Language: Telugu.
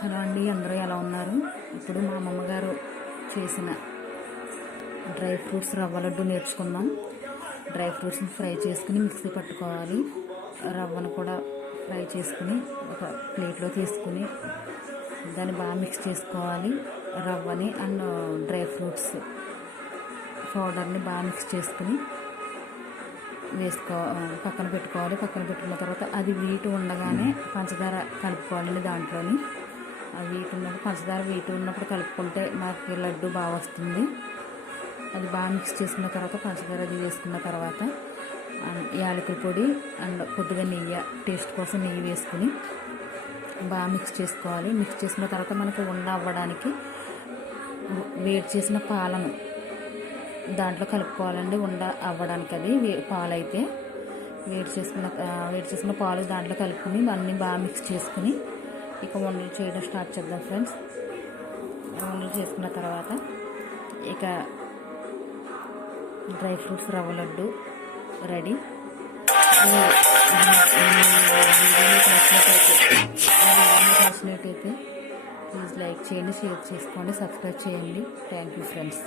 హలో అండి, అందరూ ఎలా ఉన్నారు? ఇప్పుడు మా అమ్మమ్మగారు చేసిన డ్రై ఫ్రూట్స్ రవ్వ లడ్డు నేర్చుకుందాం. డ్రై ఫ్రూట్స్ని ఫ్రై చేసుకుని మిక్సీ పట్టుకోవాలి. రవ్వను కూడా ఫ్రై చేసుకుని ఒక ప్లేట్లో తీసుకుని దాన్ని బాగా మిక్స్ చేసుకోవాలి. రవ్వని అండ్ డ్రై ఫ్రూట్స్ పౌడర్ని బాగా మిక్స్ చేసుకుని పక్కన పెట్టుకోవాలి. పక్కన పెట్టుకున్న తర్వాత అది వీటు ఉండగానే పంచదార కలుపుకోవాలండి. దాంట్లోని ఆ వీటు ఉన్నప్పుడు పంచదార వీటు ఉన్నప్పుడు కలుపుకుంటే మనకి లడ్డు బాగా వస్తుంది. అది బాగా మిక్స్ చేసుకున్న తర్వాత పంచదార అది వేసుకున్న తర్వాత యాలకుల పొడి అండ్ కొద్దిగా నెయ్యి, టేస్ట్ కోసం నెయ్యి వేసుకుని బాగా మిక్స్ చేసుకోవాలి. మిక్స్ చేసుకున్న తర్వాత మనకి ఉండ అవ్వడానికి వేడి చేసిన పాలను దాంట్లో కలుపుకోవాలండి. ఉండ అవ్వడానికి అది పాలైతే వేడి చేసుకున్న పాలు దాంట్లో కలుపుకుని అన్నీ బాగా మిక్స్ చేసుకుని ఇక ఉండలు చేయడం స్టార్ట్ చేద్దాం ఫ్రెండ్స్. ఉండలు చేసుకున్న తర్వాత ఇక డ్రై ఫ్రూట్స్ రవ్వ లడ్డు రెడీ. నచ్చినట్టయితే ప్లీజ్ లైక్ చేయండి, షేర్ చేసుకోండి, సబ్స్క్రైబ్ చేయండి. Thank you friends.